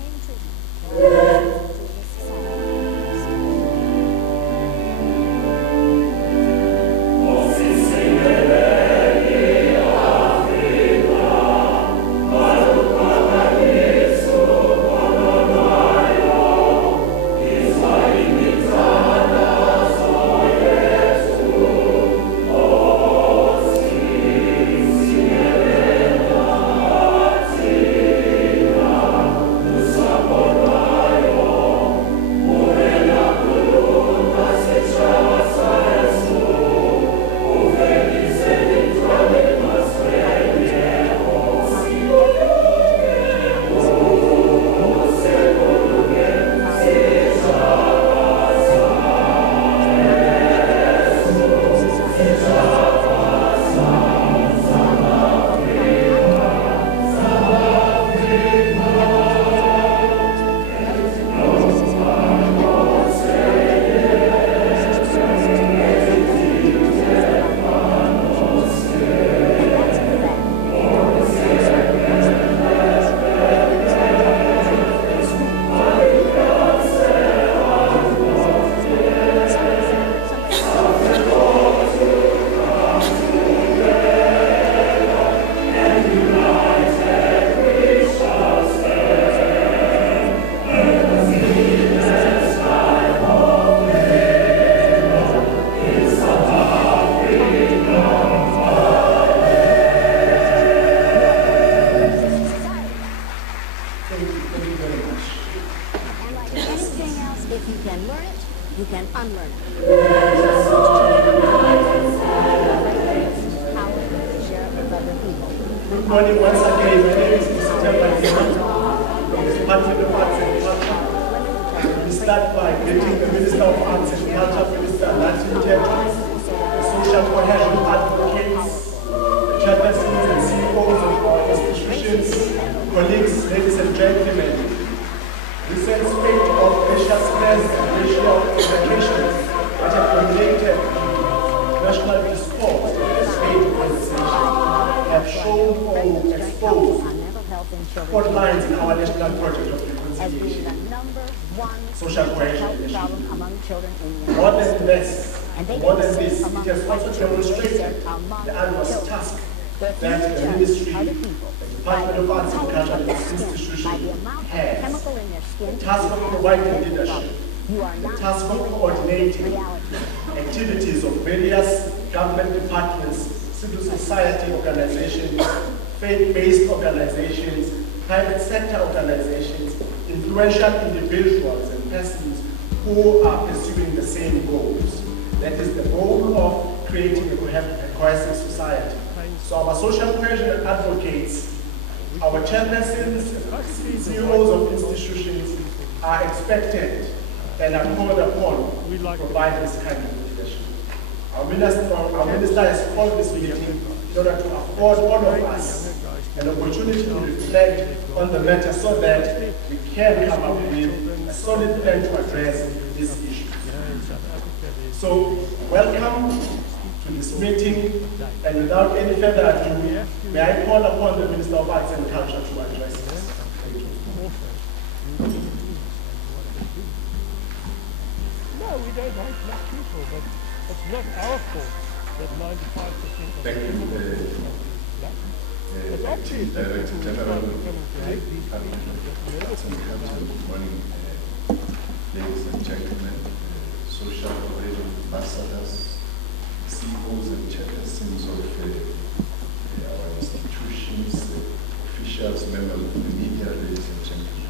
same treatment. Nathi Mthethwa, the Social Cohesion Advocates, the chairpersons and CEOs of our institutions, colleagues, ladies and gentlemen. Recent spate of racial slurs and racial implications that have dominated national discourse and state organization have shown or exposed fault lines in our national project of reconciliation. Social cohesion initiative. More than this, it has also demonstrated the arduous task that the ministry, the Department of Arts and Culture and its institution has. The task of providing leadership, the task of coordinating activities of various government departments, civil society organizations, faith-based organizations, private sector organizations, influential individuals and persons who are pursuing the same goals. That is the goal of creating a cohesive society. So our social cohesion advocates, our chairpersons, CEOs of institutions are expected and are called upon to provide this kind of leadership. Our minister has called this meeting in order to afford all of us an opportunity to reflect on the matter so that we can come up with a solid plan to address this issue. So, welcome to this meeting, and without any further ado, may I call upon the Minister of Arts and Culture to address this. Thank you. No, we don't hate black people, but it's not our fault that 95% of Thank you. Acting Director General, good morning, ladies and gentlemen, social cohesion ambassadors, CEOs and chairpersons of our institutions, officials, members of the media, ladies and gentlemen.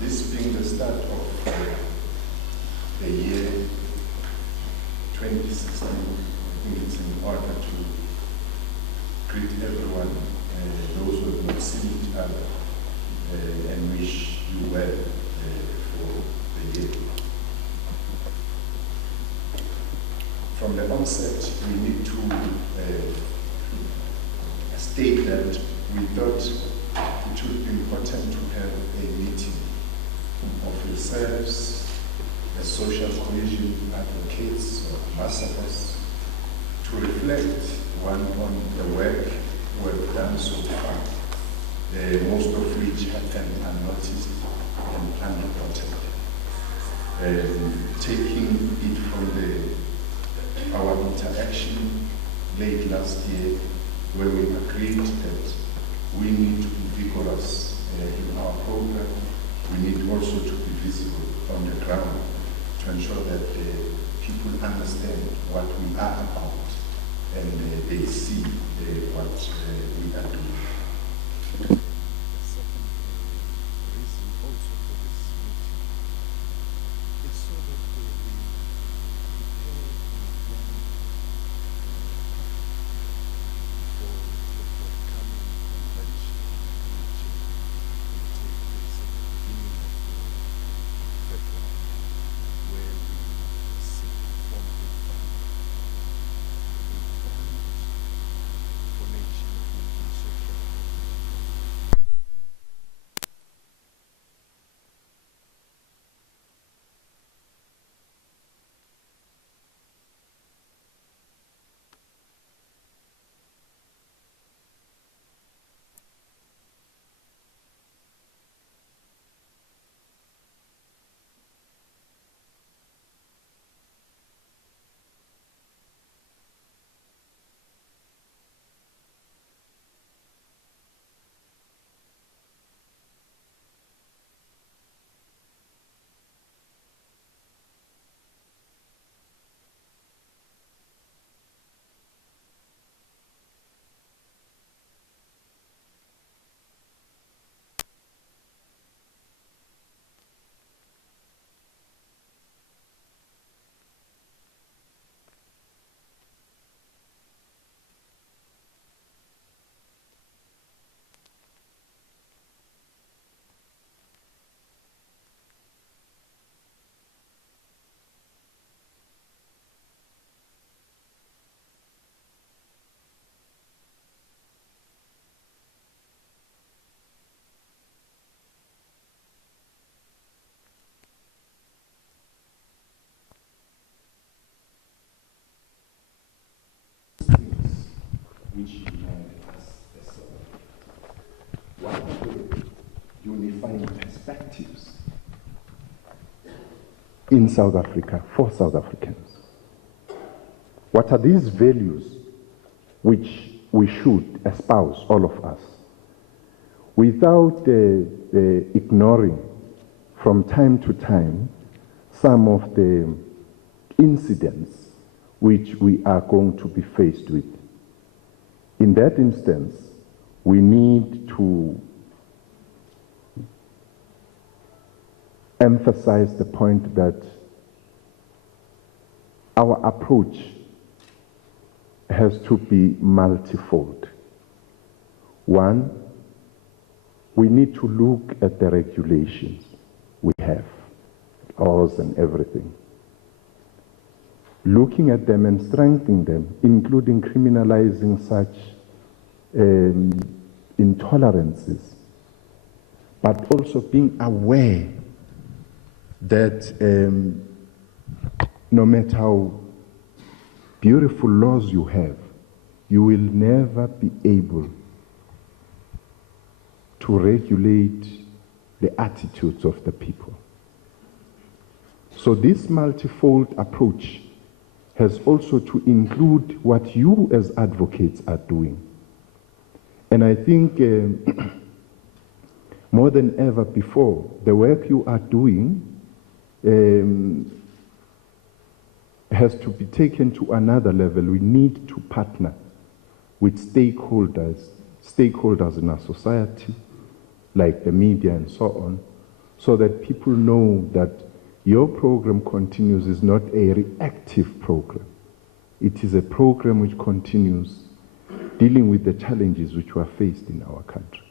This being the start of the year 2016, I think it's in order to greet everyone, those who have not seen each other, and wish you well for the year. From the onset, we need to state that we thought it would be important to have a meeting of yourselves, the social cohesion advocates or ambassadors, to reflect, one, on the work were done so far, most of which happened unnoticed and unreported. Taking it from our interaction late last year, where we agreed that we need to be vigorous in our program, we need also to be visible on the ground to ensure that people understand what we are about and they see what we are doing. The second reason also for this meeting is so that we prepare and plan for the forthcoming convention, which will take place at the beginning of February, where we seek to form a fund for nation building social cohesion. Which united us as South Africa. What were unifying perspectives in South Africa for South Africans? What are these values which we should espouse, all of us, without ignoring from time to time some of the incidents which we are going to be faced with? In that instance, we need to emphasize the point that our approach has to be multifold. One, we need to look at the regulations we have, laws and everything. Looking at them and strengthening them, including criminalizing such intolerances, but also being aware that no matter how beautiful laws you have, you will never be able to regulate the attitudes of the people. So this multifold approach has also to include what you as advocates are doing. And I think more than ever before, the work you are doing has to be taken to another level. We need to partner with stakeholders in our society, like the media and so on, so that people know that your program continues is not a reactive program. It is a program which continues dealing with the challenges which were faced in our country.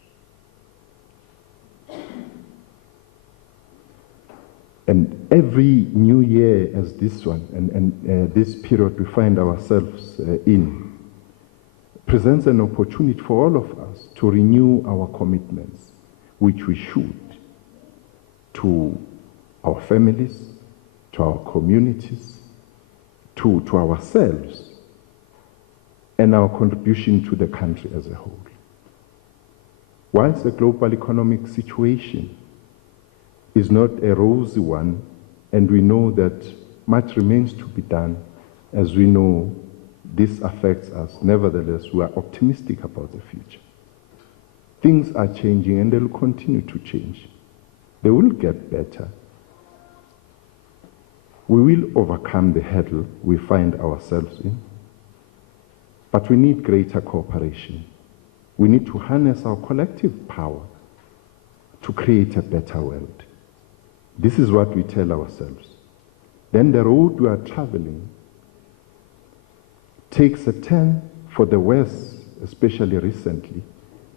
And every new year as this one, and this period we find ourselves in, presents an opportunity for all of us to renew our commitments, which we should, to our families, to our communities, to ourselves, and our contribution to the country as a whole. Whilst the global economic situation is not a rosy one, and we know that much remains to be done, as we know this affects us, nevertheless, we are optimistic about the future. Things are changing and they will continue to change. They will get better. We will overcome the hurdle we find ourselves in, but we need greater cooperation. We need to harness our collective power to create a better world. This is what we tell ourselves. Then the road we are traveling takes a turn for the worse, especially recently,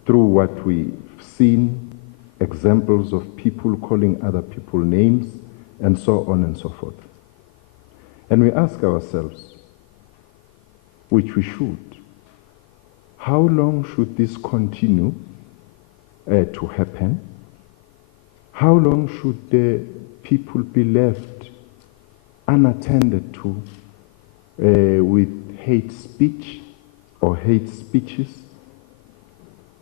through what we've seen, examples of people calling other people names, and so on and so forth. And we ask ourselves, which we should, how long should this continue to happen? How long should the people be left unattended to with hate speech or hate speeches,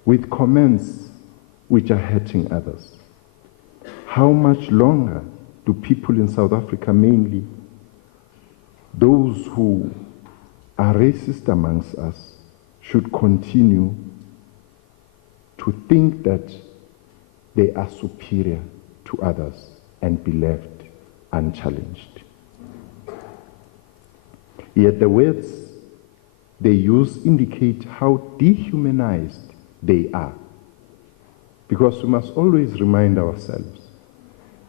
with comments which are hurting others? How much longer do people in South Africa, mainly those who are racist amongst us, should continue to think that they are superior to others and be left unchallenged? Yet the words they use indicate how dehumanized they are. Because we must always remind ourselves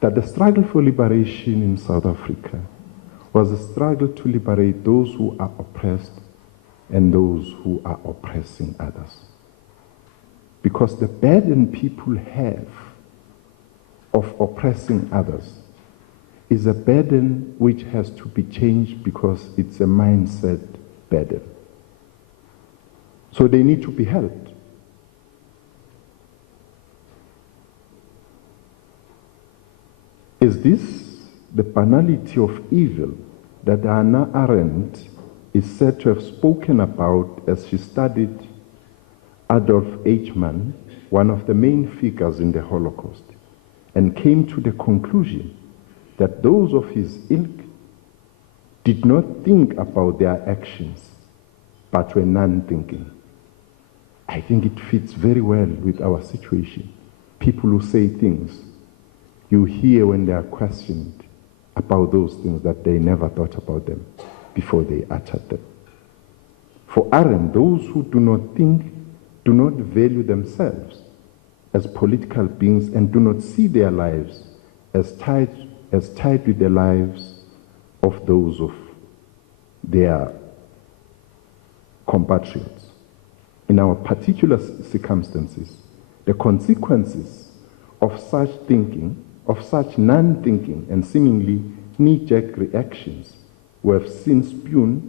that the struggle for liberation in South Africa was a struggle to liberate those who are oppressed and those who are oppressing others. Because the burden people have of oppressing others is a burden which has to be changed, because it's a mindset burden. So they need to be helped. Is this the banality of evil that Hannah Arendt is said to have spoken about as she studied Adolf Eichmann, one of the main figures in the Holocaust, and came to the conclusion that those of his ilk did not think about their actions, but were non-thinking? I think it fits very well with our situation. People who say things, you hear when they are questioned about those things that they never thought about them before they uttered them. For Arendt, those who do not think do not value themselves as political beings and do not see their lives as tied with the lives of those of their compatriots. In our particular circumstances, the consequences of such thinking, of such non-thinking and seemingly knee-jerk reactions we have seen spewed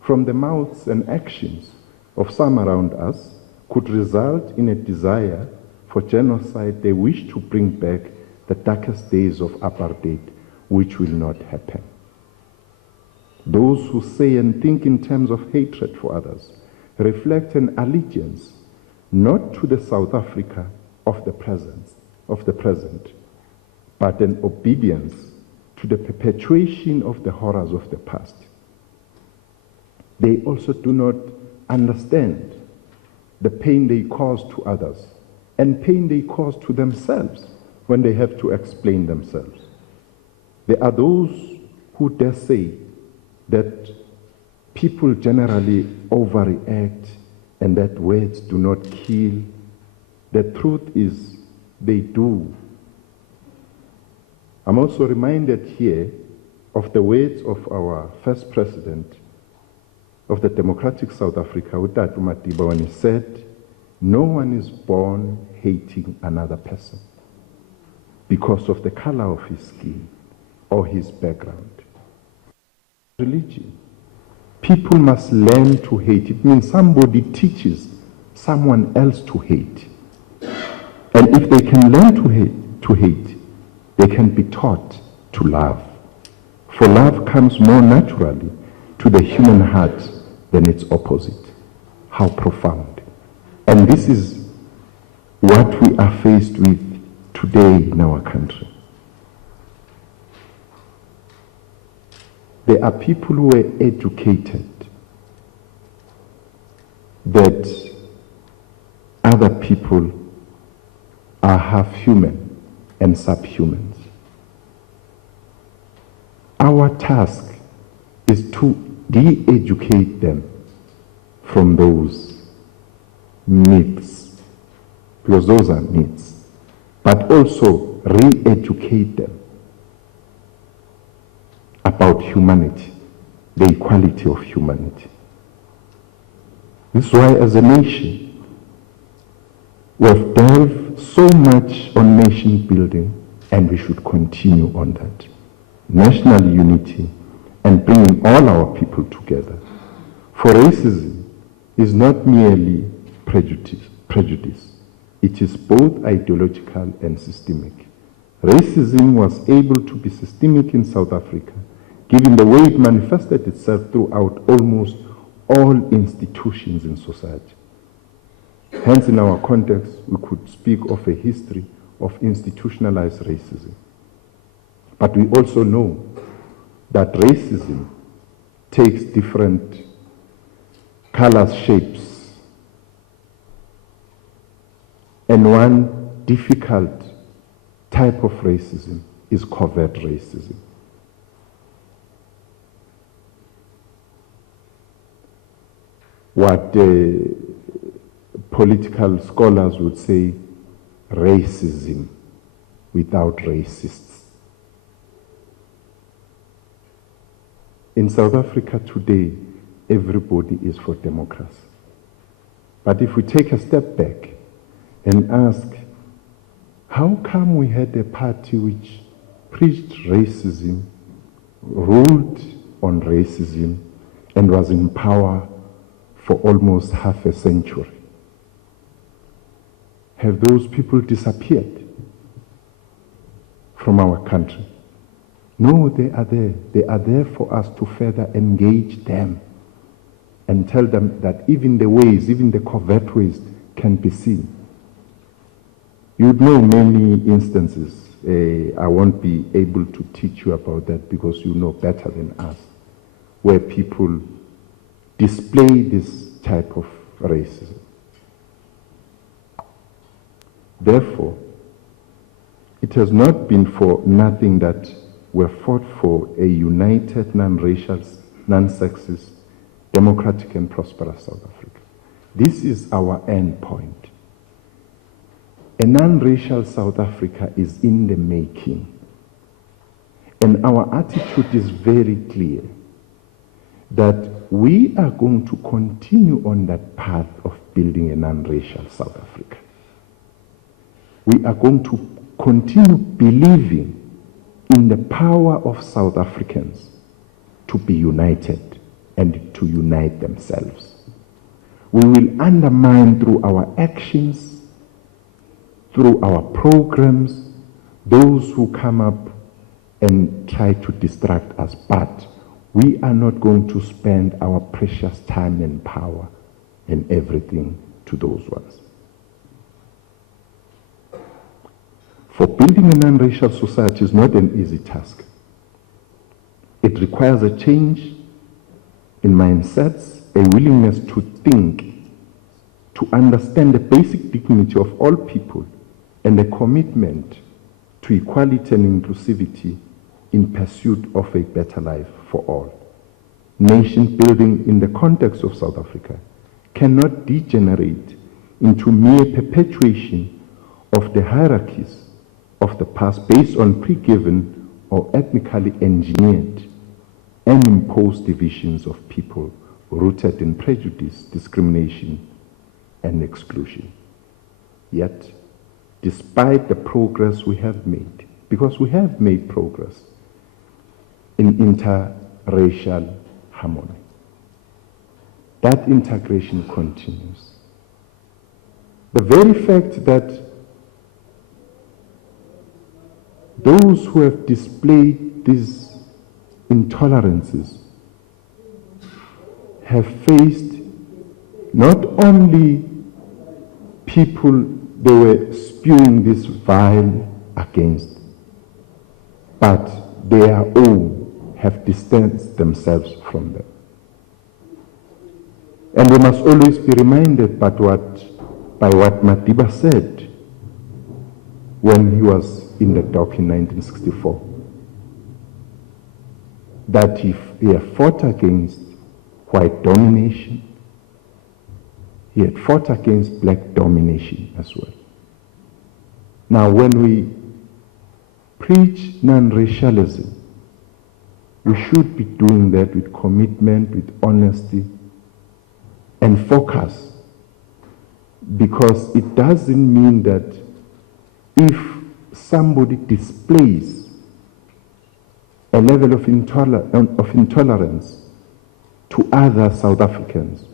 from the mouths and actions of some around us could result in a desire for genocide they wish to bring back the darkest days of apartheid, which will not happen. Those who say and think in terms of hatred for others reflect an allegiance not to the South Africa of the present, but an obedience to the perpetuation of the horrors of the past. They also do not understand the pain they cause to others and pain they cause to themselves when they have to explain themselves. There are those who dare say that people generally overreact and that words do not kill. The truth is they do. I'm also reminded here of the words of our first president of the democratic South Africa, Utatu Matiba, when he said, "No one is born hating another person because of the color of his skin or his background." Religion. People must learn to hate. It means somebody teaches someone else to hate. And if they can learn to hate, they can be taught to love. For love comes more naturally to the human heart than its opposite. how profound. And this is what we are faced with today in our country. There are people who were educated that other people are half human and subhumans. Our task is to de-educate them from those myths, because those are myths, but also re-educate them about humanity, the equality of humanity. This is why, as a nation, we have delved so much on nation building, and we should continue on that. National unity and bringing all our people together. For racism is not merely prejudice. It is both ideological and systemic. Racism was able to be systemic in South Africa, given the way it manifested itself throughout almost all institutions in society. Hence, in our context, we could speak of a history of institutionalized racism. But we also know that racism takes different colors, shapes. And one difficult type of racism is covert racism. What political scholars would say, racism without racists. In South Africa today, everybody is for democracy. But if we take a step back and ask, how come we had a party which preached racism, ruled on racism, and was in power for almost half a century? Have those people disappeared from our country? No, they are there. They are there for us to further engage them and tell them that even the ways, even the covert ways, can be seen. You would know many instances. I won't be able to teach you about that because you know better than us, where people display this type of racism. Therefore, it has not been for nothing that we fought for a united, non-racial, non-sexist, democratic and prosperous South Africa. This is our end point. A non-racial South Africa is in the making. And our attitude is very clear that we are going to continue on that path of building a non-racial South Africa. We are going to continue believing in the power of South Africans to be united and to unite themselves. We will undermine through our actions, through our programs, those who come up and try to distract us, but we are not going to spend our precious time and power and everything to those ones. For building a non-racial society is not an easy task. It requires a change in mindsets, a willingness to think, to understand the basic dignity of all people, and a commitment to equality and inclusivity in pursuit of a better life for all. Nation building in the context of South Africa cannot degenerate into mere perpetuation of the hierarchies of the past based on pre-given or ethnically engineered and imposed divisions of people rooted in prejudice, discrimination, and exclusion. Yet, despite the progress we have made, because we have made progress in interracial harmony, that integration continues. The very fact that those who have displayed these intolerances have faced not only people they were spewing this vile against, but their own have distanced themselves from them. And we must always be reminded by what Madiba said when he was in the dock in 1964, that if he had fought against white domination, he had fought against black domination as well. Now, when we preach non-racialism, we should be doing that with commitment, with honesty, and focus, because it doesn't mean that if somebody displays a level of intolerance to other South Africans,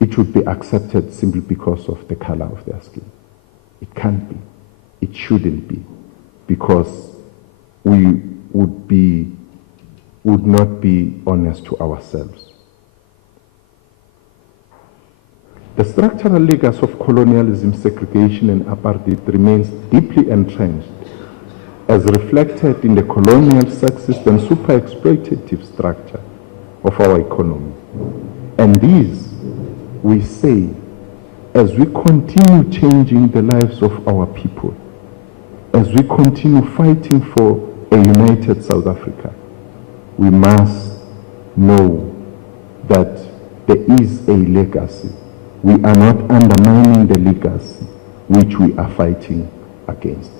it should be accepted simply because of the color of their skin. It can't be. It shouldn't be, because we would not be honest to ourselves. The structural legacy of colonialism, segregation, and apartheid remains deeply entrenched, as reflected in the colonial, sexist, and super-exploitative structure of our economy. And these, we say, as we continue changing the lives of our people, as we continue fighting for a united South Africa, we must know that there is a legacy. We are not undermining the legacy which we are fighting against.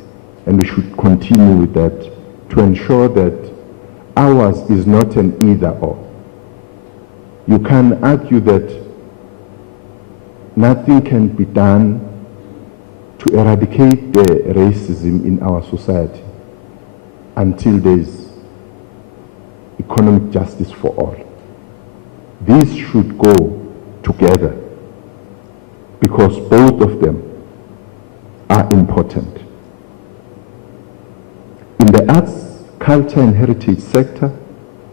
And we should continue with that to ensure that ours is not an either-or. You can argue that nothing can be done to eradicate the racism in our society until there is economic justice for all. These should go together, because both of them are important. In the arts, culture, and heritage sector,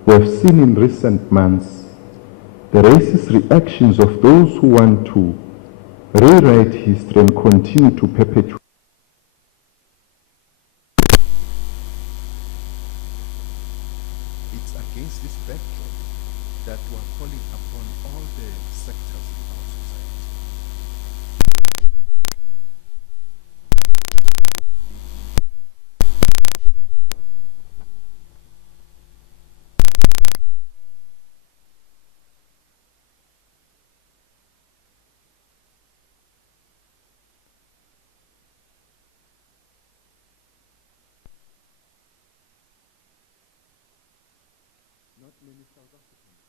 we have seen in recent months the racist reactions of those who want to rewrite history and continue to perpetuate. It's against this backdrop that we are calling upon all the sectors in our society, not many South Africans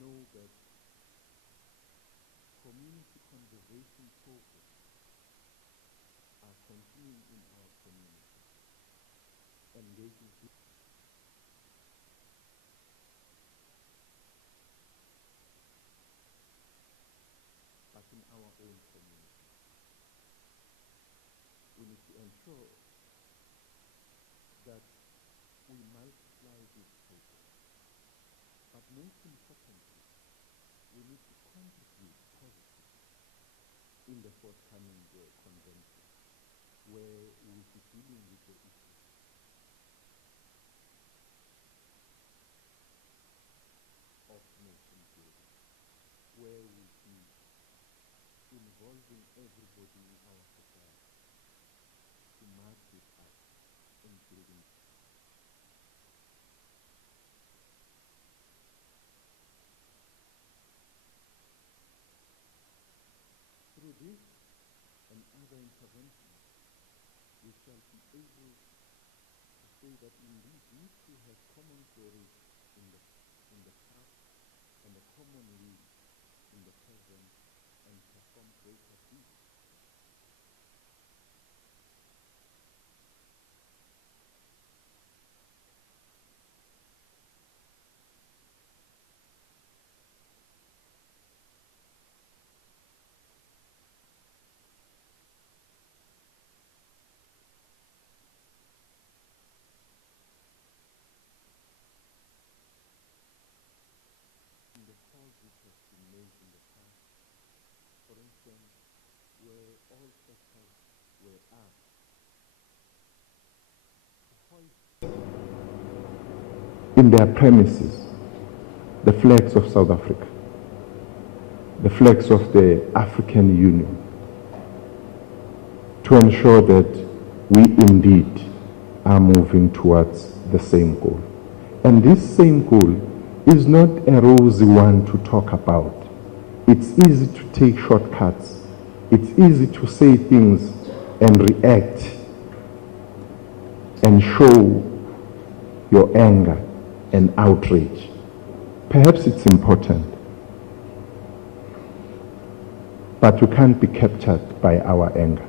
know that community conservation programs are continuing in our community, engaging people. But in our own community, we need to ensure that we multiply these programs. But most importantly, we need to contribute positively in the forthcoming convention, where we will be dealing with the issues of nation building, where we will be involving everybody in our society to march with us in building. Through this and other interventions, we shall be able to say that indeed we too have common glories in the past and a common will in the present, and perform greater deeds. In the calls which have been made in the past, in their premises the flags of South Africa, the flags of the African Union, to ensure that we indeed are moving towards the same goal. And this same goal is not a rosy one to talk about. It's easy to take shortcuts. It's easy to say things and react and show your anger and outrage. Perhaps it's important, but we can't be captured by our anger.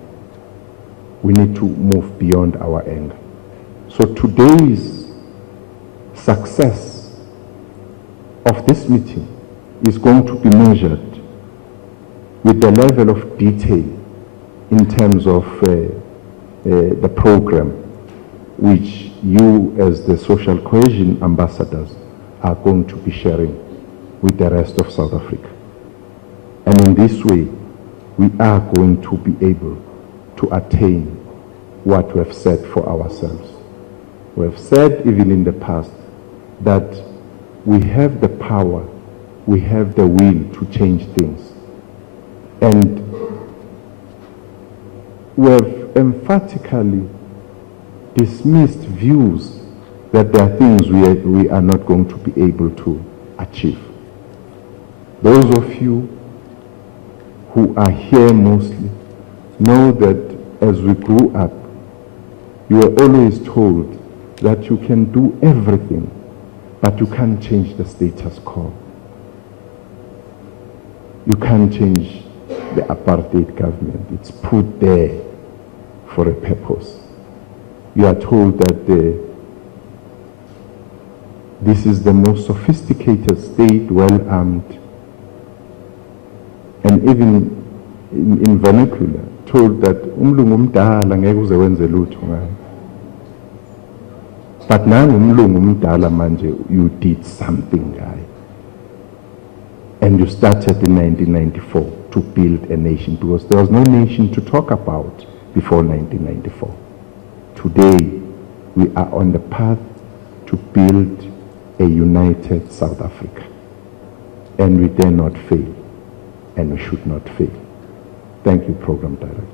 We need to move beyond our anger. So today's success of this meeting is going to be measured with the level of detail in terms of the program which you as the Social Cohesion Ambassadors are going to be sharing with the rest of South Africa. And in this way, we are going to be able to attain what we have set for ourselves. We have said even in the past that we have the power, we have the will to change things. And we have emphatically dismissed views that there are things we are not going to be able to achieve. Those of you who are here mostly know that as we grew up, you were always told that you can do everything, but you can't change the status quo. You can't change the apartheid government. It's put there for a purpose. You are told that this is the most sophisticated state, well-armed, and even in vernacular, told that umlungu mdala ngeke uze wenze lutho ngayo. But now umlungu mdala manje, you did something ngayo. And you started in 1994 to build a nation, because there was no nation to talk about before 1994. Today, we are on the path to build a united South Africa. And we dare not fail, and we should not fail. Thank you, Program Director.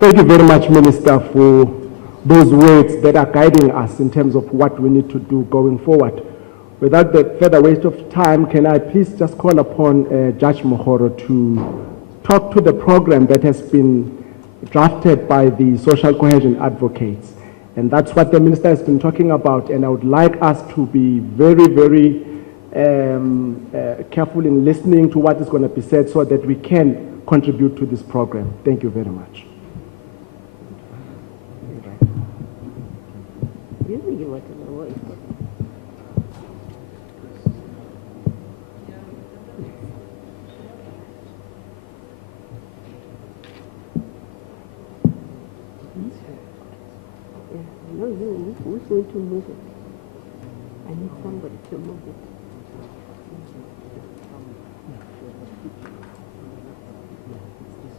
Thank you very much, Minister, for those words that are guiding us in terms of what we need to do going forward. Without the further waste of time, can I please just call upon Judge Mohoro to talk to the program that has been drafted by the Social Cohesion Advocates. And that's what the Minister has been talking about, and I would like us to be very, very careful in listening to what is going to be said so that we can contribute to this program. Thank you very much. Who's going to move it? I need somebody to move it.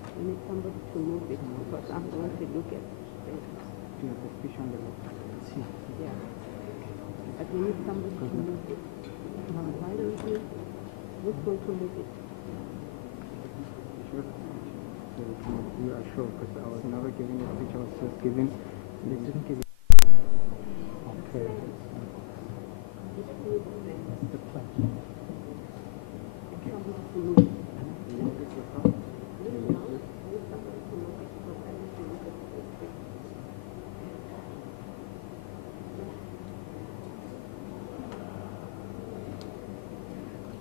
I need somebody to move it because I'm going to look at it. Yeah. But we need somebody to move it. Why don't you? Who's going to move it? You are sure, because I was never giving a speech, I was just giving. They didn't give it. Okay. The pledge.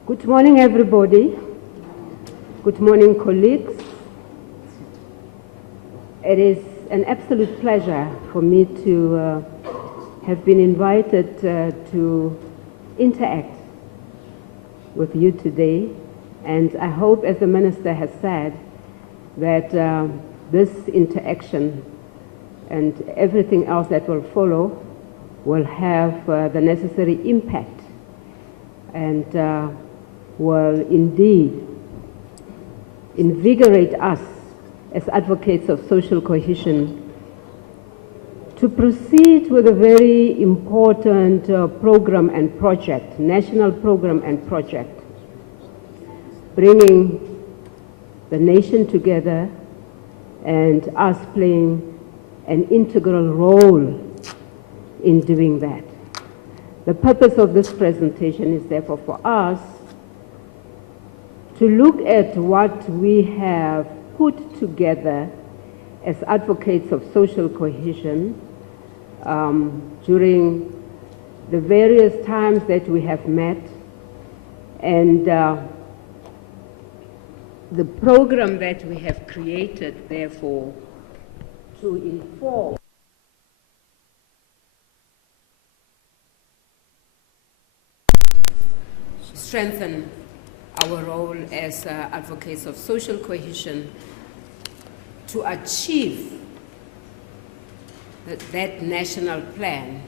Good morning, everybody. Good morning, colleagues. It is an absolute pleasure for me to have been invited to interact with you today. And I hope, as the Minister has said, that this interaction and everything else that will follow will have the necessary impact and will indeed invigorate us as advocates of social cohesion to proceed with a very important program and project, national program and project, bringing the nation together and us playing an integral role in doing that. The purpose of this presentation is therefore for us to look at what we have put together as advocates of social cohesion during the various times that we have met, and the program that we have created, therefore, to inform strengthen our role as advocates of social cohesion to achieve that national plan,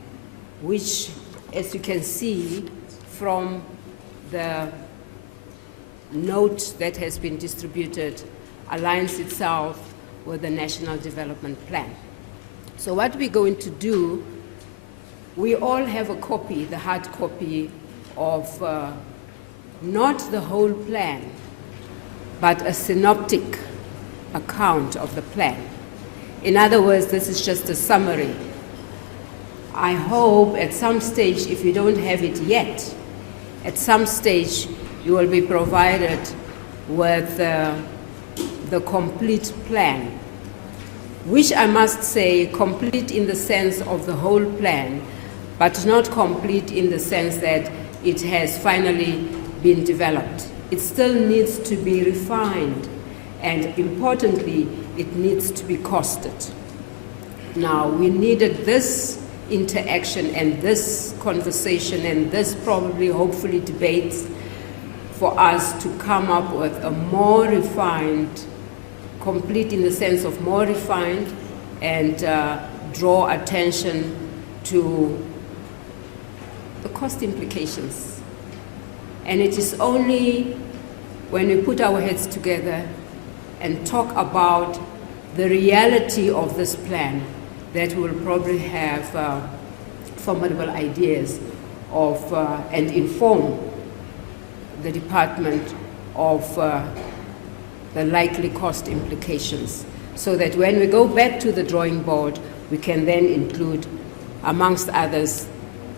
which, as you can see from the note that has been distributed, aligns itself with the National Development Plan. So what we're going to do, we all have a copy, the hard copy of not the whole plan, but a synoptic account of the plan. In other words, this is just a summary. I hope at some stage, if you don't have it yet, at some stage you will be provided with the complete plan, which I must say complete in the sense of the whole plan, but not complete in the sense that it has finally been developed. It still needs to be refined, and importantly, it needs to be costed. Now, we needed this interaction and this conversation and this probably, hopefully, debates for us to come up with a more refined, complete in the sense of more refined, and draw attention to the cost implications. And it is only when we put our heads together and talk about the reality of this plan that we'll probably have formidable ideas of and inform the department of the likely cost implications, so that when we go back to the drawing board, we can then include, amongst others,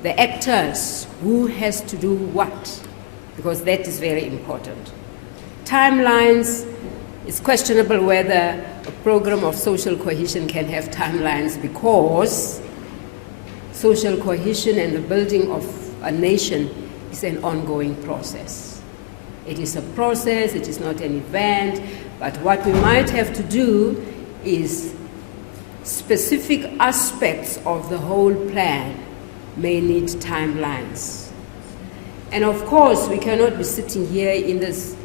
the actors, who has to do what, because that is very important. Timelines, it's questionable whether a program of social cohesion can have timelines, because social cohesion and the building of a nation is an ongoing process. It is a process, it is not an event, but what we might have to do is specific aspects of the whole plan may need timelines. And of course, we cannot be sitting here in this,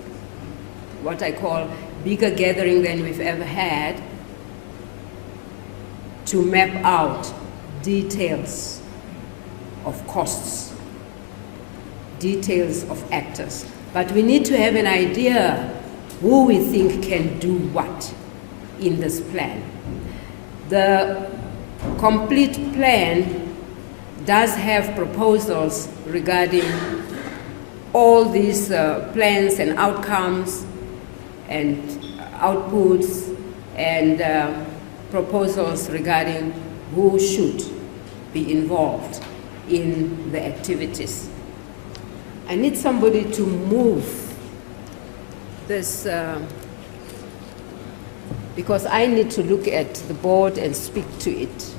what I call, bigger gathering than we've ever had, to map out details of costs, details of actors. But we need to have an idea who we think can do what in this plan. The complete plan does have proposals regarding all these plans and outcomes and outputs and proposals regarding who should be involved in the activities. I need somebody to move this because I need to look at the board and speak to it.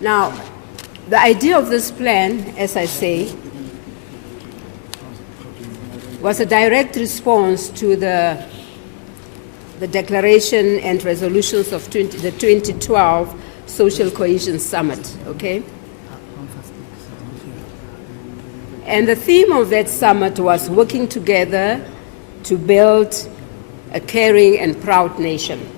Now, the idea of this plan, as I say, was a direct response to the declaration and resolutions of the 2012 Social Cohesion Summit, okay? And the theme of that summit was working together to build a caring and proud nation.